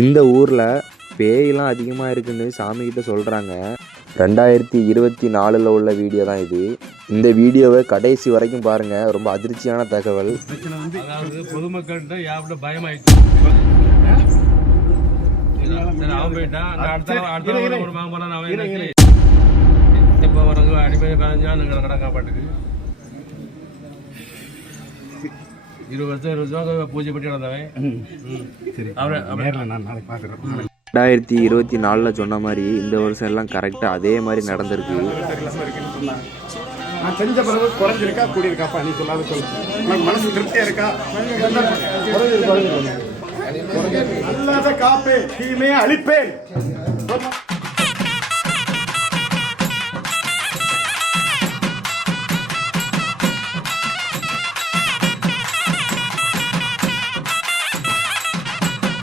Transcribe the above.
இந்த ஊரில் பேயெல்லாம் அதிகமாக இருக்குன்னு சாமிக்கிட்ட சொல்கிறாங்க. 2024 உள்ள வீடியோ தான் இது. இந்த வீடியோவை கடைசி வரைக்கும் பாருங்கள். ரொம்ப அதிர்ச்சியான தகவல். அதாவது பொதுமக்கள்கிட்ட யார்கிட்ட பயமாயிடுச்சு. அவன் போயிட்டான். அடுத்த ஒரு வாங்க போனா அவன் எனக்கு இப்போ வரது அடிப்படை 15 கடை காப்பாட்டுக்கு 20 வருஷம் பூஜை பண்ணி நடந்தவன். 2024 சொன்ன மாதிரி இந்த வருஷம் எல்லாம் கரெக்டாக அதே மாதிரி நடந்திருக்கு. நான் செஞ்ச பிறகு குறைஞ்சிருக்கா கூடியிருக்காப்பா நீ சொல்லாத சொல்லு. உனக்கு மனசு திருப்தியா இருக்கா? அல்லாத காப்பே தீமையை அழிப்பேன்.